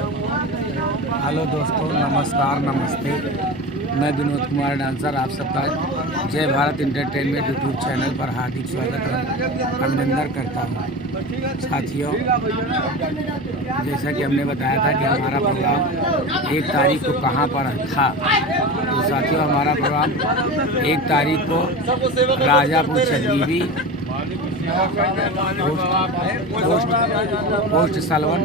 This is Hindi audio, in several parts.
हेलो दोस्तों, नमस्कार, नमस्ते। मैं विनोद कुमार डांसर आप सबका जय भारत एंटरटेनमेंट यूट्यूब चैनल पर हार्दिक स्वागत और अभिनंदन करता हूँ। साथियों, जैसा कि हमने बताया था कि हमारा प्रोग्राम 1 तारीख को कहाँ पर था, तो साथियों हमारा प्रोग्राम 1 तारीख को राजापुर चकबीबी पोस्ट सलवन,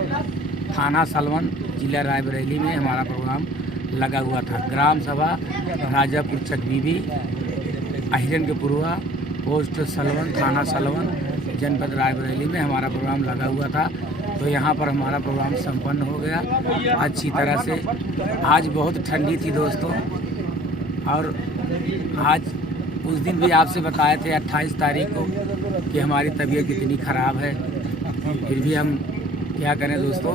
थाना सलवन, जिला रायबरेली में हमारा प्रोग्राम लगा हुआ था। ग्राम सभा राजापुर चकबीबी, अहिरन के पुरवा, पोस्ट सलवन, थाना सलवन, जनपद रायबरेली में हमारा प्रोग्राम लगा हुआ था। तो यहाँ पर हमारा प्रोग्राम संपन्न हो गया अच्छी तरह से। आज बहुत ठंडी थी दोस्तों, और आज उस दिन भी आपसे बताए थे 28 तारीख को कि हमारी तबीयत कितनी ख़राब है। फिर भी हम क्या करें दोस्तों,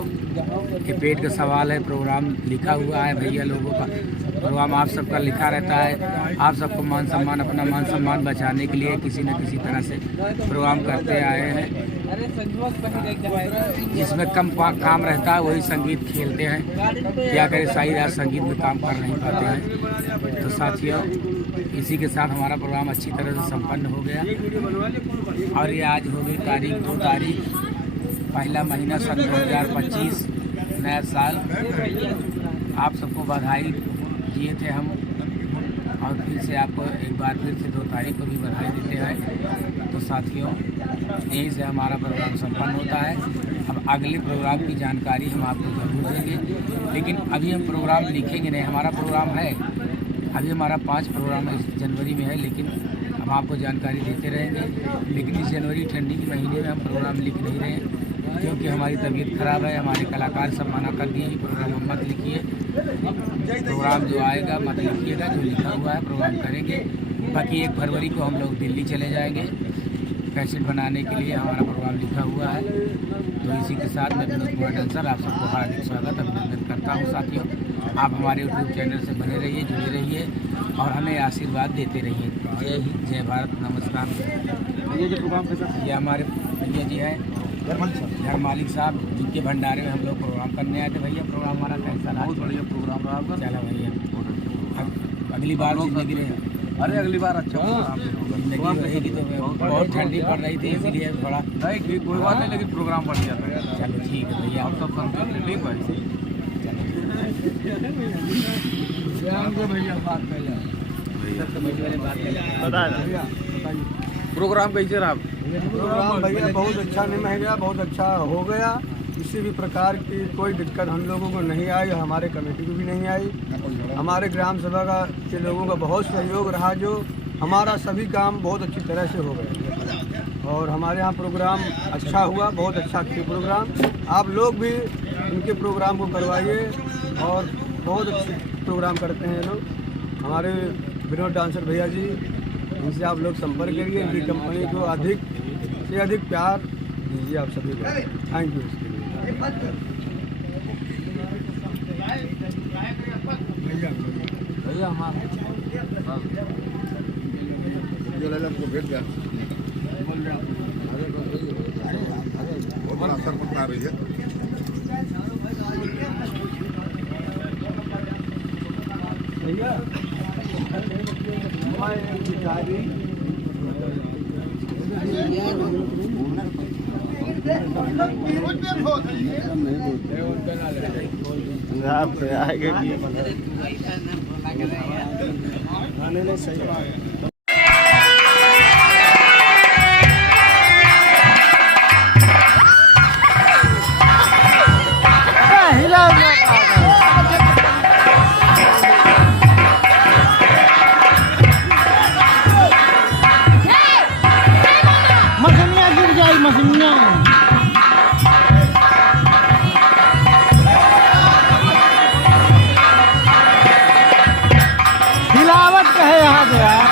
ये पेट का सवाल है। प्रोग्राम लिखा हुआ है भैया लोगों का, प्रोग्राम आप सबका लिखा रहता है। आप सबको मान सम्मान, अपना मान सम्मान बचाने के लिए किसी न किसी तरह से प्रोग्राम करते आए हैं। जिसमें कम काम रहता है वही संगीत खेलते हैं। क्या करें, सारी रात संगीत में काम कर नहीं पाते हैं। तो साथियों, इसी के साथ हमारा प्रोग्राम अच्छी तरह से संपन्न हो गया। और ये आज हो गई तारीख 2 तारीख, पहला महीना सन 2025, नया साल। आप सबको बधाई दिए थे हम, और फिर से आपको एक बार फिर से 2 तारीख को भी बधाई देते हैं। तो साथियों, यहीं से हमारा प्रोग्राम संपन्न होता है। अब अगले प्रोग्राम की जानकारी हम आपको जरूर देंगे, लेकिन अभी हम प्रोग्राम लिखेंगे नहीं। हमारा प्रोग्राम है, अभी हमारा 5 प्रोग्राम इस जनवरी में है, लेकिन हम आपको जानकारी देते रहेंगे। लेकिन इस जनवरी ठंडी के महीने में हम प्रोग्राम लिख नहीं रहे हैं, क्योंकि हमारी तबीयत ख़राब है। हमारे कलाकार सब मना कर दिए, प्रोग्राम हम मत लिखिए। प्रोग्राम जो आएगा मत लिखिएगा, जो लिखा हुआ है प्रोग्राम करेंगे। बाकी 1 फरवरी को हम लोग दिल्ली चले जाएंगे कैसेट बनाने के लिए, हमारा प्रोग्राम लिखा हुआ है। तो इसी के साथ मैं विनोद कुमार डांसर आप सबको हार्दिक स्वागत अभिनंदन करता हूँ। साथियों, आप हमारे यूट्यूब चैनल से बने रहिए, जुड़े रहिए और हमें आशीर्वाद देते रहिए। जय हिंद, जय भारत, नमस्कार। ये जो प्रोग्राम कैसा, ये हमारे भैया जी हैं घर मालिक साहब, जिनके भंडारे में हम लोग प्रोग्राम करने आए थे। भैया प्रोग्राम हमारा कैसा रहा? बहुत बढ़िया प्रोग्राम रहा आपका। चला भैया, अगली बार जिंदगी में, अरे अगली बार अच्छा जिंदगी रहेगी तो बहुत ठंडी पड़ रही थी, इसीलिए थोड़ा नहीं कोई बात नहीं, लेकिन प्रोग्राम बढ़िया था। चलो ठीक है भैया, आप सब संतुष्ट ठीक भाई। प्रोग्राम कैसे रहा? प्रोग्राम भैया बहुत अच्छा नहीं गया, बहुत अच्छा हो गया। किसी भी प्रकार की कोई दिक्कत हम लोगों को नहीं आई, हमारे कमेटी को भी नहीं आई। हमारे ग्राम सभा के लोगों का बहुत सहयोग रहा, जो हमारा सभी काम बहुत अच्छी तरह से हो गए। और हमारे यहाँ प्रोग्राम अच्छा हुआ, बहुत अच्छा किया प्रोग्राम। आप लोग भी इनके प्रोग्राम को करवाइए, और बहुत अच्छे प्रोग्राम करते हैं लोग। हमारे विनोद डांसर भैया जी, इनसे आप लोग संपर्क करिए। इनकी कंपनी को अधिक से अधिक प्यार दीजिए आप सभी को। थैंक यू इसके लिए। भैया हमारा बड़ा असर पड़ता रही है। भैया मछलियाँ गिर जाए, मछलियाँ हिलावट कहे यहाँ पे यार।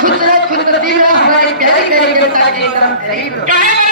खुद खुद हमारी प्यारी करेंगे ताकि